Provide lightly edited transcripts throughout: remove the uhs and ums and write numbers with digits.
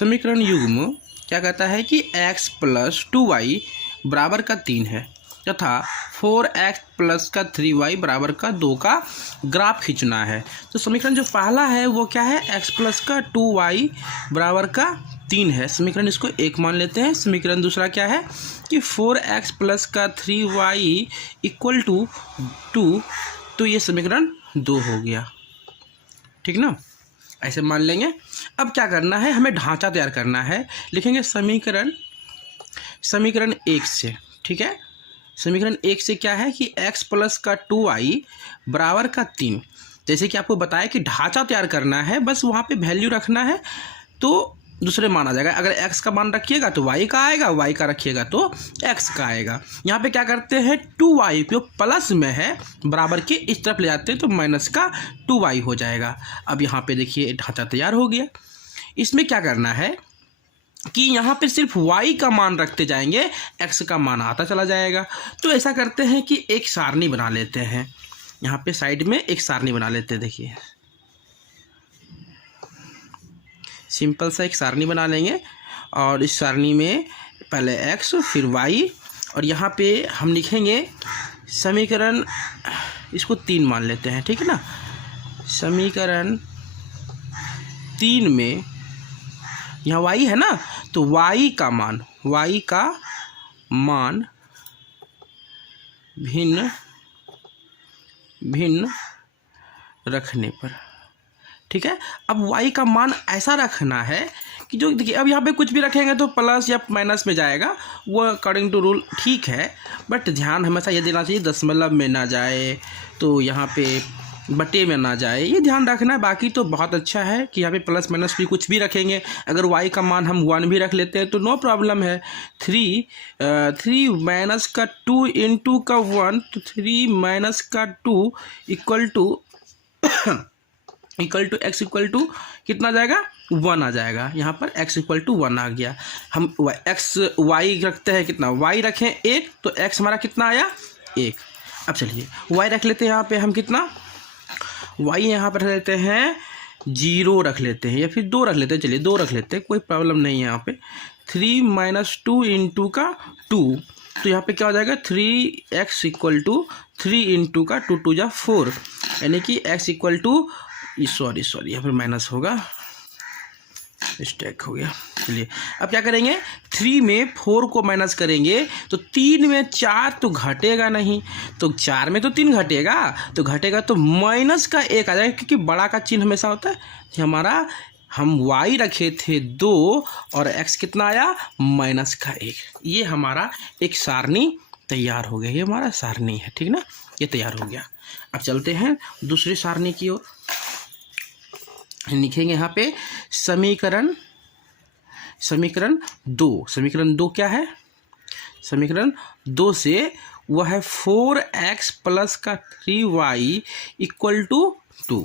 समीकरण युग्म क्या कहता है कि x प्लस 2y बराबर का 3 है तथा 4x प्लस का 3y बराबर का 2 का ग्राफ खींचना है। तो समीकरण जो पहला है वो क्या है, x प्लस का 2y बराबर का 3 है। समीकरण इसको 1 मान लेते हैं। समीकरण दूसरा क्या है कि 4x प्लस का 3y इक्वल टू 2, तो ये समीकरण 2 हो गया। ठीक ना, ऐसे मान लेंगे। अब क्या करना है, हमें ढांचा तैयार करना है। लिखेंगे समीकरण 1 से। ठीक है, समीकरण 1 से क्या है कि x प्लस का 2y बराबर का 3। जैसे कि आपको बताया कि ढांचा तैयार करना है, बस वहाँ पे वैल्यू रखना है तो दूसरे मान आ जाएगा। अगर x का मान रखिएगा तो y का आएगा, y का रखिएगा तो x का आएगा। यहाँ पे क्या करते हैं, 2y जो प्लस में है बराबर के इस तरफ ले जाते हैं तो माइनस का 2y हो जाएगा। अब यहाँ पे देखिए ढांचा तैयार हो गया। इसमें क्या करना है कि यहाँ पे सिर्फ y का मान रखते जाएंगे, x का मान आता चला जाएगा। तो ऐसा करते हैं कि एक सारणी बना लेते हैं। यहाँ पे साइड में एक सारणी बना लेते हैं। देखिए सिंपल सा एक सारणी बना लेंगे और इस सारणी में पहले x फिर y और यहाँ पे हम लिखेंगे समीकरण, इसको 3 मान लेते हैं। ठीक है ना, समीकरण 3 में यहाँ y है ना, तो y का मान भिन्न भिन्न रखने पर। ठीक है, अब y का मान ऐसा रखना है कि जो देखिए अब यहाँ पे कुछ भी रखेंगे तो प्लस या माइनस में जाएगा, वो अकॉर्डिंग टू रूल ठीक है। बट ध्यान हमेशा ये देना चाहिए दशमलव में ना जाए, तो यहाँ पे बटे में ना जाए, ये ध्यान रखना है। बाकी तो बहुत अच्छा है कि यहाँ पे प्लस माइनस भी कुछ भी रखेंगे। अगर y का मान हम 1 भी रख लेते हैं तो नो प्रॉब्लम है। 3 माइनस का 2 इंटू का 1, तो 3 माइनस का 2 equal to x equal to कितना आ जाएगा, 1 आ जाएगा। यहाँ पर x इक्वल टू 1 आ गया। हम y रखते हैं कितना, y रखें 1 तो x हमारा कितना आया 1। अब चलिए y रख लेते हैं यहाँ पे हम कितना, y यहाँ पर रख लेते हैं 0 रख लेते हैं या फिर 2 रख लेते हैं। चलिए 2 रख लेते हैं, कोई प्रॉब्लम नहीं है। यहाँ पे 3 माइनस 2 इंटू का 2, तो यहाँ पे क्या हो जाएगा 3x इक्वल टू 3 इंटू का 2 2 जा 4, यानी कि x इक्वल टू सॉरी यहाँ पर माइनस होगा, मिस्टेक हो गया। चलिए अब क्या करेंगे, 3 में 4 को माइनस करेंगे तो 3 में 4 तो घटेगा नहीं, तो 4 में तो 3 घटेगा, तो घटेगा तो माइनस का 1 आ जाएगा, क्योंकि बड़ा का चिन्ह हमेशा होता है। हमारा हम y रखे थे 2 और x कितना आया माइनस का 1। ये हमारा एक सारणी तैयार हो गया, ये हमारा सारणी है। ठीक ना, ये तैयार हो गया। अब चलते हैं दूसरी सारणी की ओर। लिखेंगे यहाँ पे समीकरण 2। समीकरण 2 क्या है, समीकरण 2 से वह है 4x प्लस का 3y इक्वल टू 2।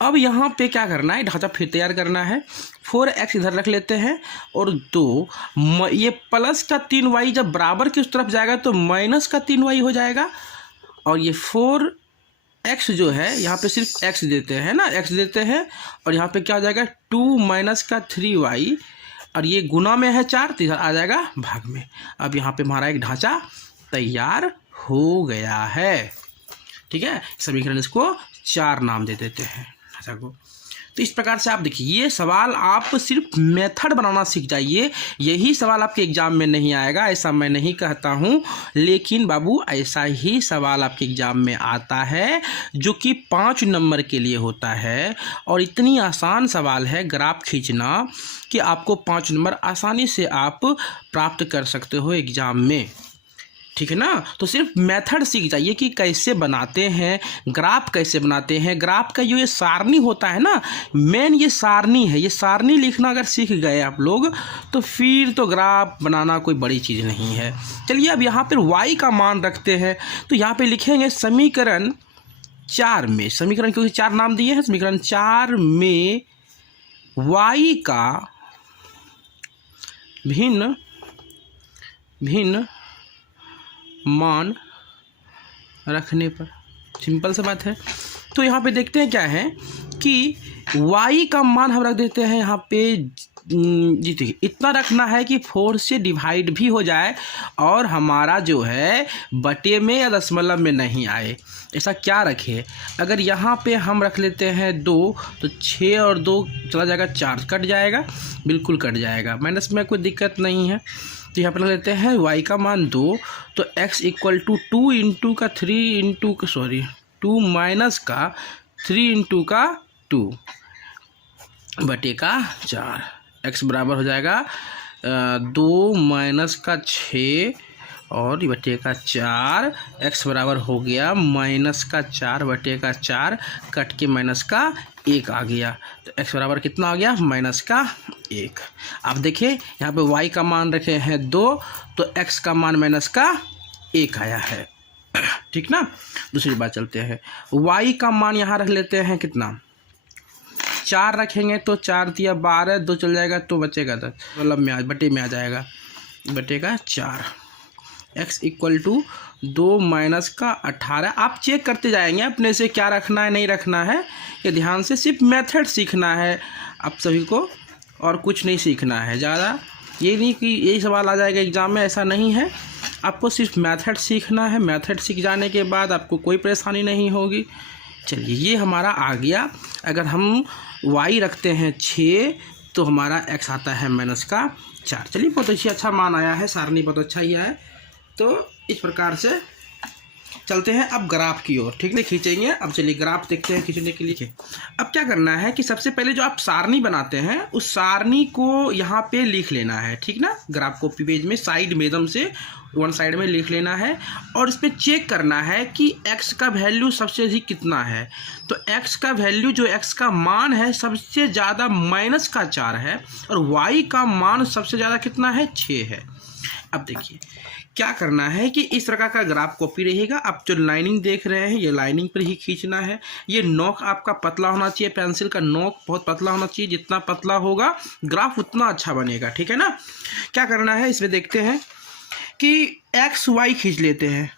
अब यहाँ पे क्या करना है, ढांचा फिर तैयार करना है। 4x इधर रख लेते हैं और 2 ये प्लस का 3y जब बराबर की उस तरफ जाएगा तो माइनस का 3y हो जाएगा। और ये 4x जो है यहाँ पे सिर्फ x देते हैं ना, x देते हैं और यहाँ पे क्या हो जाएगा 2 माइनस का 3y, और ये गुना में है 4 तो इधर आ जाएगा भाग में। अब यहाँ पे हमारा एक ढांचा तैयार हो गया है। ठीक है, समीकरण इसको 4 नाम दे देते हैं ढांचा को। तो इस प्रकार से आप देखिए, ये सवाल आप सिर्फ मेथड बनाना सीख जाइए। यही सवाल आपके एग्जाम में नहीं आएगा, ऐसा मैं नहीं कहता हूँ, लेकिन बाबू ऐसा ही सवाल आपके एग्जाम में आता है जो कि 5 नंबर के लिए होता है। और इतनी आसान सवाल है ग्राफ खींचना कि आपको 5 नंबर आसानी से आप प्राप्त कर सकते हो एग्जाम में। ठीक है ना, तो सिर्फ मेथड सीख जाइए कि कैसे बनाते हैं ग्राफ, कैसे बनाते हैं ग्राफ का जो ये सारणी होता है ना, मेन ये सारणी है। ये सारणी लिखना अगर सीख गए आप लोग तो फिर तो ग्राफ बनाना कोई बड़ी चीज़ नहीं है। चलिए अब यहाँ पर y का मान रखते हैं, तो यहाँ पे लिखेंगे समीकरण 4 में, समीकरण क्योंकि 4 नाम दिए हैं, समीकरण 4 में y का भिन्न भिन्न मान रखने पर। सिंपल सा बात है। तो यहाँ पे देखते हैं क्या है कि y का मान हम रख देते हैं यहाँ पे जी देखिए इतना रखना है कि 4 से डिवाइड भी हो जाए और हमारा जो है बटे में या दशमलव में नहीं आए। ऐसा क्या रखे, अगर यहाँ पे हम रख लेते हैं 2 तो 6 और 2 चला जाएगा 4, कट जाएगा, बिल्कुल कट जाएगा, माइनस में कोई दिक्कत नहीं है। तो यहाँ पर रख लेते हैं y का मान 2, तो x इक्वल टू 2 इंटू का 3 इंटू का 2 माइनस का 3 इंटू का 2 बटे का 4, x बराबर हो जाएगा 2 माइनस का 6 और बटे का 4, x बराबर हो गया माइनस का 4 बटे का 4, कट के माइनस का 1 आ गया। तो x बराबर कितना आ गया, माइनस का 1। अब देखिए यहाँ पे y का मान रखे हैं 2, तो x का मान माइनस का 1 आया है, ठीक ना। दूसरी बात चलते हैं, y का मान यहाँ रख लेते हैं कितना, 4 रखेंगे तो 4 दिया 12, 2 चल जाएगा तो बचेगा 10, मतलब में बटे में आ जाएगा, बटे का 4। x इक्वल टू 2 माइनस का 18। आप चेक करते जाएंगे अपने से क्या रखना है नहीं रखना है, ये ध्यान से सिर्फ मेथड सीखना है आप सभी को, और कुछ नहीं सीखना है ज़्यादा। ये नहीं कि यही सवाल आ जाएगा एग्ज़ाम में, ऐसा नहीं है, आपको सिर्फ मेथड सीखना है। मेथड सीख जाने के बाद आपको कोई परेशानी नहीं होगी। चलिए ये हमारा आ गया। अगर हम y रखते हैं 6 तो हमारा x आता है माइनस का 4। चलिए बहुत अच्छा मान आया है, सारणी बहुत अच्छा ही है। तो इस प्रकार से चलते हैं अब ग्राफ की ओर, ठीक है, खींचेंगे। अब चलिए ग्राफ देखते हैं खींचने के लिए। अब क्या करना है कि सबसे पहले जो आप सारणी बनाते हैं उस सारणी को यहाँ पे लिख लेना है, ठीक ना। ग्राफ कॉपी पेज में साइड में एकदम से वन साइड में लिख लेना है और इस पर चेक करना है कि x का वैल्यू सबसे अधिक कितना है। तो x का वैल्यू जो x का मान है सबसे ज़्यादा माइनस का 4 है और y का मान सबसे ज़्यादा कितना है, 6 है। अब देखिए क्या करना है कि इस प्रकार का ग्राफ कॉपी रहेगा। आप जो लाइनिंग देख रहे हैं ये लाइनिंग पर ही खींचना है। ये नोक आपका पतला होना चाहिए, पेंसिल का नोक बहुत पतला होना चाहिए। जितना पतला होगा ग्राफ उतना अच्छा बनेगा, ठीक है ना। क्या करना है इसमें देखते हैं कि एक्स वाई खींच लेते हैं।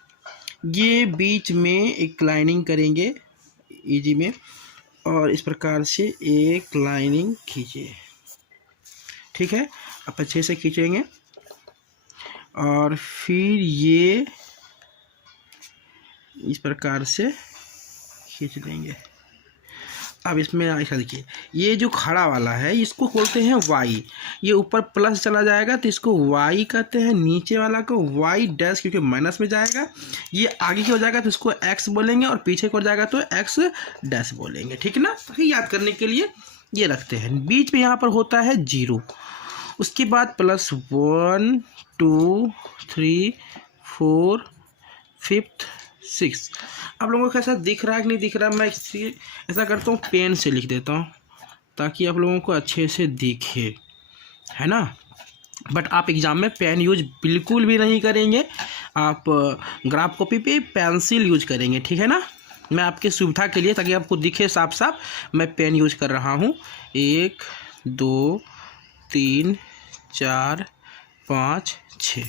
ये बीच में एक लाइनिंग करेंगे इजी में और इस प्रकार से एक लाइनिंग खींचिए, ठीक है। आप अच्छे से खींचेंगे और फिर ये इस प्रकार से खींच देंगे। अब इसमें ऐसा देखिए, ये जो खड़ा वाला है इसको बोलते हैं y। ये ऊपर प्लस चला जाएगा तो इसको y कहते हैं, नीचे वाला को y डैश क्योंकि माइनस में जाएगा। ये आगे की हो जाएगा तो इसको x बोलेंगे और पीछे को जाएगा तो x डैश बोलेंगे, ठीक है ना। ताकि याद करने के लिए ये रखते हैं। बीच में यहाँ पर होता है 0, उसके बाद +1 2 3 4 5 6। आप लोगों को कैसा दिख रहा है कि नहीं दिख रहा, मैं ऐसा करता हूँ पेन से लिख देता हूँ ताकि आप लोगों को अच्छे से दिखे, है ना। बट आप एग्ज़ाम में पेन यूज बिल्कुल भी नहीं करेंगे, आप ग्राफ कॉपी पे पेंसिल यूज करेंगे, ठीक है ना। मैं आपके सुविधा के लिए ताकि आपको दिखे साफ साफ मैं पेन यूज कर रहा हूँ। 1 2 3 4 5 6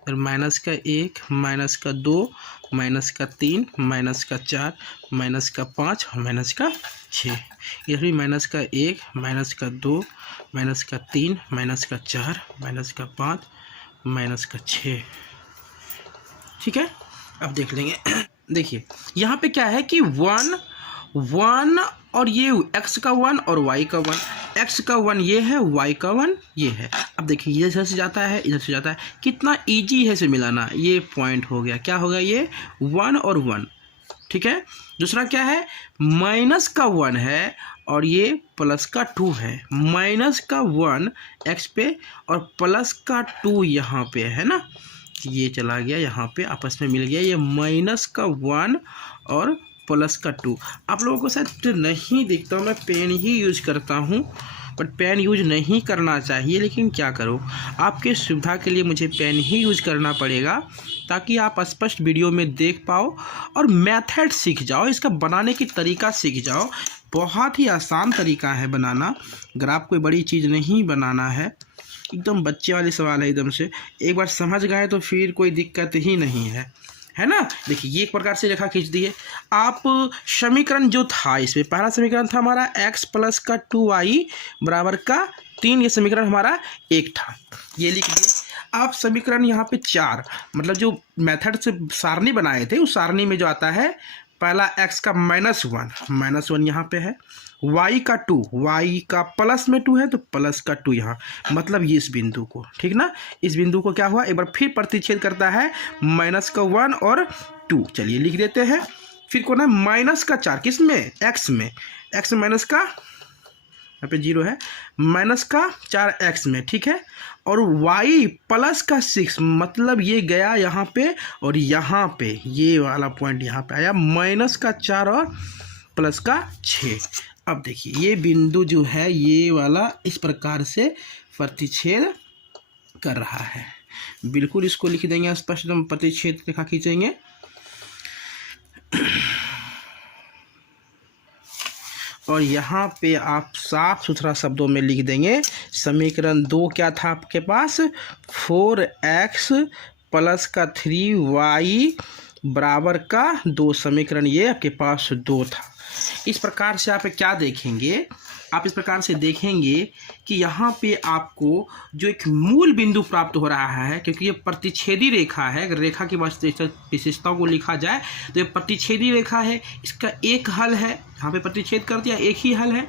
और माइनस का 1 माइनस का 2 माइनस का 3 माइनस का 4 माइनस का 5 और माइनस का 6। ये भी माइनस का 1 माइनस का 2 माइनस का 3 माइनस का 4 माइनस का 5 माइनस का 6, ठीक है। अब देख लेंगे। देखिए यहाँ पे क्या है कि 1 1 और ये x का 1 और y का 1, x का 1 ये है, y का 1 ये है। अब देखिए ये इधर से जाता है इधर से जाता है, कितना इजी है इसे मिलाना। ये पॉइंट हो गया, क्या होगा ये 1 और 1, ठीक है। दूसरा क्या है, माइनस का 1 है और ये प्लस का 2 है। माइनस का 1 x पे और प्लस का 2 यहाँ पे है ना। ये चला गया यहाँ पे आपस में मिल गया, ये माइनस का 1 और प्लस का 2। आप लोगों को शायद नहीं दिखता, मैं पेन ही यूज करता हूँ, बट पेन यूज नहीं करना चाहिए, लेकिन क्या करूँ आपके सुविधा के लिए मुझे पेन ही यूज करना पड़ेगा ताकि आप स्पष्ट वीडियो में देख पाओ और मेथड सीख जाओ, इसका बनाने की तरीका सीख जाओ। बहुत ही आसान तरीका है बनाना, ग्राफ कोई बड़ी चीज़ नहीं बनाना है, एकदम बच्चे वाले सवाल है। एकदम से एक बार समझ गए तो फिर कोई दिक्कत ही नहीं है है ना। देखिए ये एक प्रकार से रेखा खींच दी है। आप समीकरण जो था इसमें पहला समीकरण था हमारा x प्लस का 2y बराबर का 3, ये समीकरण हमारा 1 था, ये लिख दिए। आप समीकरण यहाँ पे 4 मतलब जो मेथड से सारणी बनाए थे उस सारणी में जो आता है पहला x का -1 यहाँ पे है, y का 2, y का प्लस में 2 है तो प्लस का 2 यहाँ, मतलब ये इस बिंदु को, ठीक ना, इस बिंदु को क्या हुआ एक बार फिर प्रतिच्छेद करता है -1 और 2, चलिए लिख देते हैं। फिर को ना -4 किस में, x में माइनस का यहाँ पे 0 है, -4x में, ठीक है, और y प्लस का 6 मतलब ये गया यहाँ पे और यहाँ पे ये वाला पॉइंट यहाँ पे आया -4 और प्लस का 6। अब देखिए ये बिंदु जो है ये वाला इस प्रकार से प्रतिच्छेद कर रहा है, बिल्कुल इसको लिख देंगे स्पष्ट, हम प्रतिच्छेद रेखा खींचेंगे। और यहाँ पे आप साफ सुथरा शब्दों में लिख देंगे समीकरण 2 क्या था आपके पास, 4x प्लस का 3y बराबर का 2, समीकरण ये आपके पास 2 था। इस प्रकार से आप क्या देखेंगे, आप इस प्रकार से देखेंगे कि यहाँ पे आपको जो एक मूल बिंदु प्राप्त हो रहा है, क्योंकि ये प्रतिच्छेदी रेखा है, अगर रेखा की विशेषताओं को लिखा जाए तो ये प्रतिच्छेदी रेखा है, इसका एक हल है, यहाँ पे प्रतिच्छेद कर दिया एक ही हल है।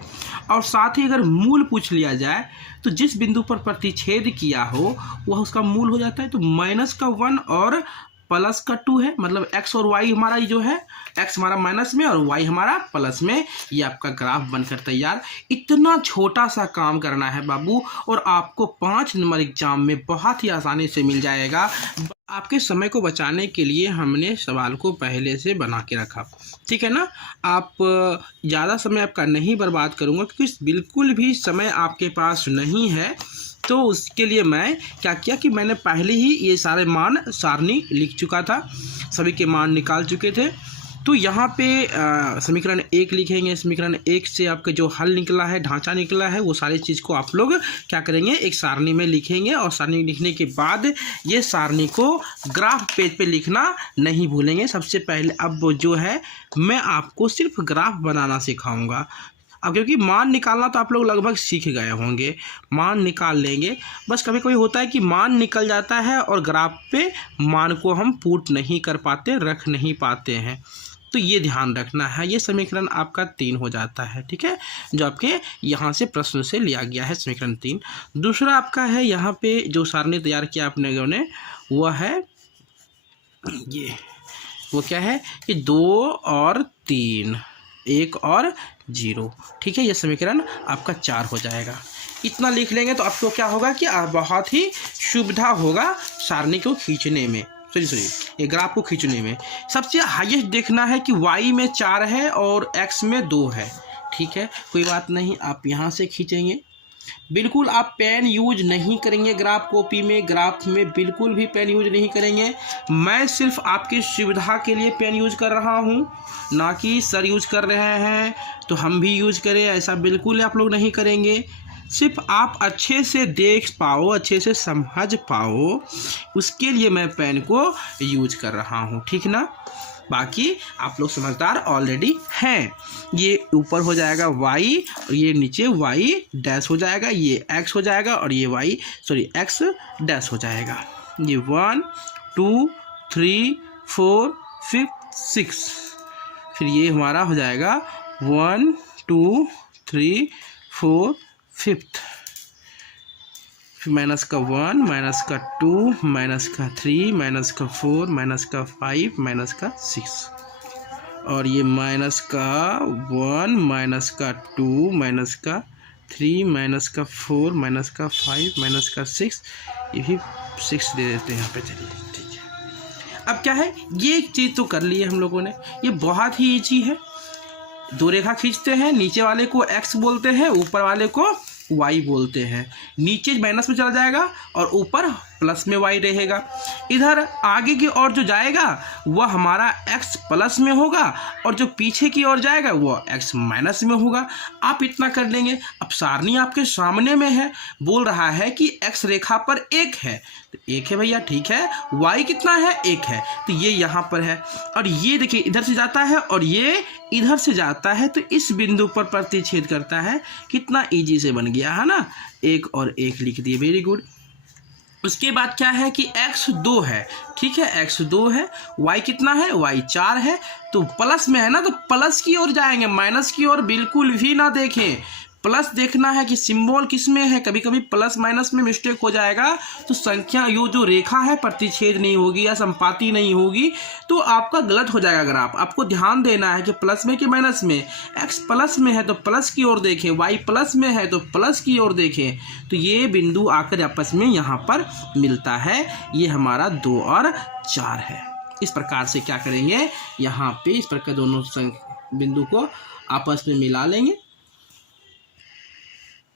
और साथ ही अगर मूल पूछ लिया जाए तो जिस बिंदु पर प्रतिच्छेद किया हो वह उसका मूल हो जाता है, तो -1 और प्लस का 2 है, मतलब x और y हमारा जो है, x हमारा माइनस में और y हमारा प्लस में, ये आपका ग्राफ बनकर तैयार। इतना छोटा सा काम करना है बाबू और आपको 5 नंबर एग्जाम में बहुत ही आसानी से मिल जाएगा। आपके समय को बचाने के लिए हमने सवाल को पहले से बना के रखा, ठीक है ना। आप ज़्यादा समय आपका नहीं बर्बाद करूँगा क्योंकि बिल्कुल भी समय आपके पास नहीं है, तो उसके लिए मैं क्या किया कि मैंने पहले ही ये सारे मान सारणी लिख चुका था, सभी के मान निकाल चुके थे। तो यहाँ पे समीकरण 1 लिखेंगे, समीकरण 1 से आपका जो हल निकला है, ढांचा निकला है, वो सारी चीज़ को आप लोग क्या करेंगे एक सारणी में लिखेंगे और सारणी लिखने के बाद ये सारणी को ग्राफ पेज पे लिखना नहीं भूलेंगे। सबसे पहले अब जो है मैं आपको सिर्फ ग्राफ बनाना सिखाऊंगा। अब क्योंकि मान निकालना तो आप लोग लगभग सीख गए होंगे, मान निकाल लेंगे, बस कभी कभी होता है कि मान निकल जाता है और ग्राफ पे मान को हम पुट नहीं कर पाते, रख नहीं पाते हैं, तो ये ध्यान रखना है। ये समीकरण आपका 3 हो जाता है, ठीक है, जो आपके यहाँ से प्रश्न से लिया गया है समीकरण 3। दूसरा आपका है यहाँ पे जो सारणी तैयार किया आपने ने, वह है ये, वो क्या है कि 2 और 3, 1 और 0, ठीक है, ये समीकरण आपका 4 हो जाएगा। इतना लिख लेंगे तो आपको क्या होगा कि बहुत ही सुविधा होगा सारणी को खींचने में, ये ग्राफ को खींचने में। सबसे हाईएस्ट देखना है कि y में 4 है और x में 2 है, ठीक है, कोई बात नहीं, आप यहाँ से खींचेंगे। बिल्कुल आप पेन यूज नहीं करेंगे ग्राफ कॉपी में, ग्राफ में बिल्कुल भी पेन यूज नहीं करेंगे। मैं सिर्फ आपकी सुविधा के लिए पेन यूज कर रहा हूँ, ना कि सर यूज कर रहे हैं तो हम भी यूज करें, ऐसा बिल्कुल आप लोग नहीं करेंगे। सिर्फ आप अच्छे से देख पाओ, अच्छे से समझ पाओ, उसके लिए मैं पेन को यूज कर रहा हूँ, ठीक ना। बाकी आप लोग समझदार ऑलरेडी हैं। ये ऊपर हो जाएगा y और ये नीचे y डैश हो जाएगा, ये x हो जाएगा और ये x डैश हो जाएगा। ये 1 2 3 4 5 6, फिर ये हमारा हो जाएगा 1 2 3 4 5, फिर माइनस का 1 माइनस का 2 माइनस का 3 माइनस का 4 माइनस का 5 माइनस का 6, और ये माइनस का 1 माइनस का 2 माइनस का 3 माइनस का 4 माइनस का 5 माइनस का 6, ये भी 6 दे देते हैं यहाँ पे, चलिए ठीक है। अब क्या है, ये एक चीज़ तो कर ली है हम लोगों ने, ये बहुत ही ईजी है। 2 रेखा खींचते हैं, नीचे वाले को x बोलते हैं, ऊपर वाले को y बोलते हैं। नीचे माइनस में चला जाएगा और ऊपर प्लस में y रहेगा। इधर आगे की ओर जो जाएगा वह हमारा x प्लस में होगा और जो पीछे की ओर जाएगा वह x माइनस में होगा। आप इतना कर लेंगे। अब सारणी आपके सामने में है, बोल रहा है कि x रेखा पर 1 है, तो 1 है भैया, ठीक है। y कितना है? 1 है, तो ये यहाँ पर है। और ये देखिए इधर से जाता है और ये इधर से जाता है, तो इस बिंदु पर प्रतिच्छेद करता है। कितना इजी से बन गया है ना, 1 और 1 लिख दिए, वेरी गुड। उसके बाद क्या है कि x 2 है, ठीक है, x 2 है, y कितना है? y 4 है, तो प्लस में है ना, तो प्लस की ओर जाएंगे, माइनस की ओर बिल्कुल भी ना देखें। प्लस देखना है कि सिंबल किस में है। कभी कभी प्लस माइनस में मिस्टेक हो जाएगा तो संख्या यो जो रेखा है प्रतिच्छेद नहीं होगी या संपाती नहीं होगी, तो आपका गलत हो जाएगा ग्राफ। आपको ध्यान देना है कि प्लस में कि माइनस में। x प्लस में है तो प्लस की ओर देखें, y प्लस में है तो प्लस की ओर देखें, तो ये बिंदु आकर आपस में यहाँ पर मिलता है। ये हमारा 2 और 4 है। इस प्रकार से क्या करेंगे, यहाँ पे इस प्रकार दोनों बिंदु को आपस में मिला लेंगे,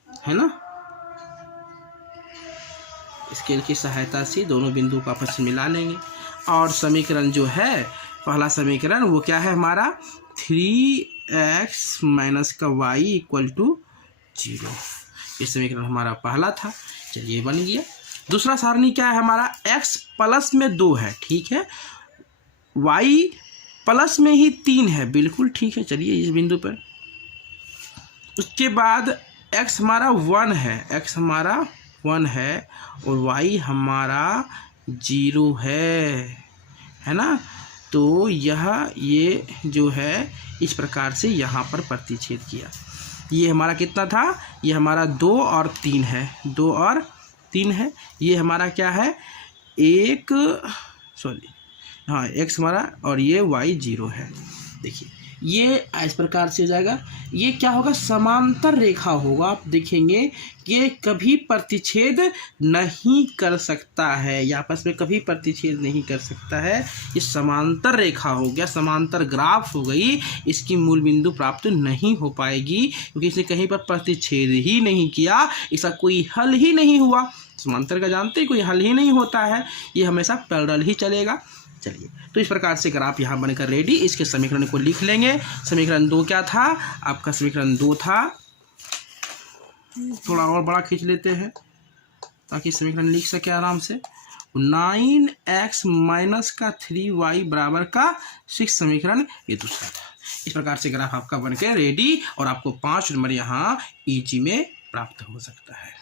है ना। स्केल की सहायता से दोनों बिंदु को आपस में मिला लेंगे और समीकरण जो है, पहला समीकरण वो क्या है हमारा, 3x माइनस का y इक्वल टू 0। ये समीकरण हमारा पहला था, चलिए बन गया। दूसरा सारणी क्या है हमारा, x प्लस में 2 है, ठीक है, y प्लस में ही 3 है, बिल्कुल ठीक है, चलिए इस बिंदु पर। उसके बाद x हमारा 1 है, x हमारा 1 है और y हमारा 0 है ना। तो ये जो है इस प्रकार से यहाँ पर प्रतिच्छेद किया। ये हमारा कितना था, ये हमारा 2 और 3 है, 2 और 3 है। ये हमारा क्या है, x हमारा और ये y 0 है। देखिए ये इस प्रकार से हो जाएगा। ये क्या होगा, समांतर रेखा होगा। आप देखेंगे कि कभी प्रतिच्छेद नहीं कर सकता है, या आपस में कभी प्रतिच्छेद नहीं कर सकता है। ये समांतर रेखा हो गया, समांतर ग्राफ हो गई। इसकी मूल बिंदु प्राप्त नहीं हो पाएगी क्योंकि इसने कहीं पर प्रतिच्छेद ही नहीं किया, इसका कोई हल ही नहीं हुआ। समांतर का जानते हैं कोई हल ही नहीं होता है, ये हमेशा पैरेलल ही चलेगा। चलिए, तो इस प्रकार से ग्राफ यहाँ बनकर रेडी। इसके समीकरण को लिख लेंगे। समीकरण 2 क्या था आपका, समीकरण 2 था, थोड़ा और बड़ा खींच लेते हैं ताकि समीकरण लिख सके आराम से। 9x माइनस का 3y बराबर का 6 समीकरण ये दूसरा था। इस प्रकार से ग्राफ आपका बनकर रेडी और आपको 5 नंबर यहाँ ईजी में प्राप्त हो सकता है।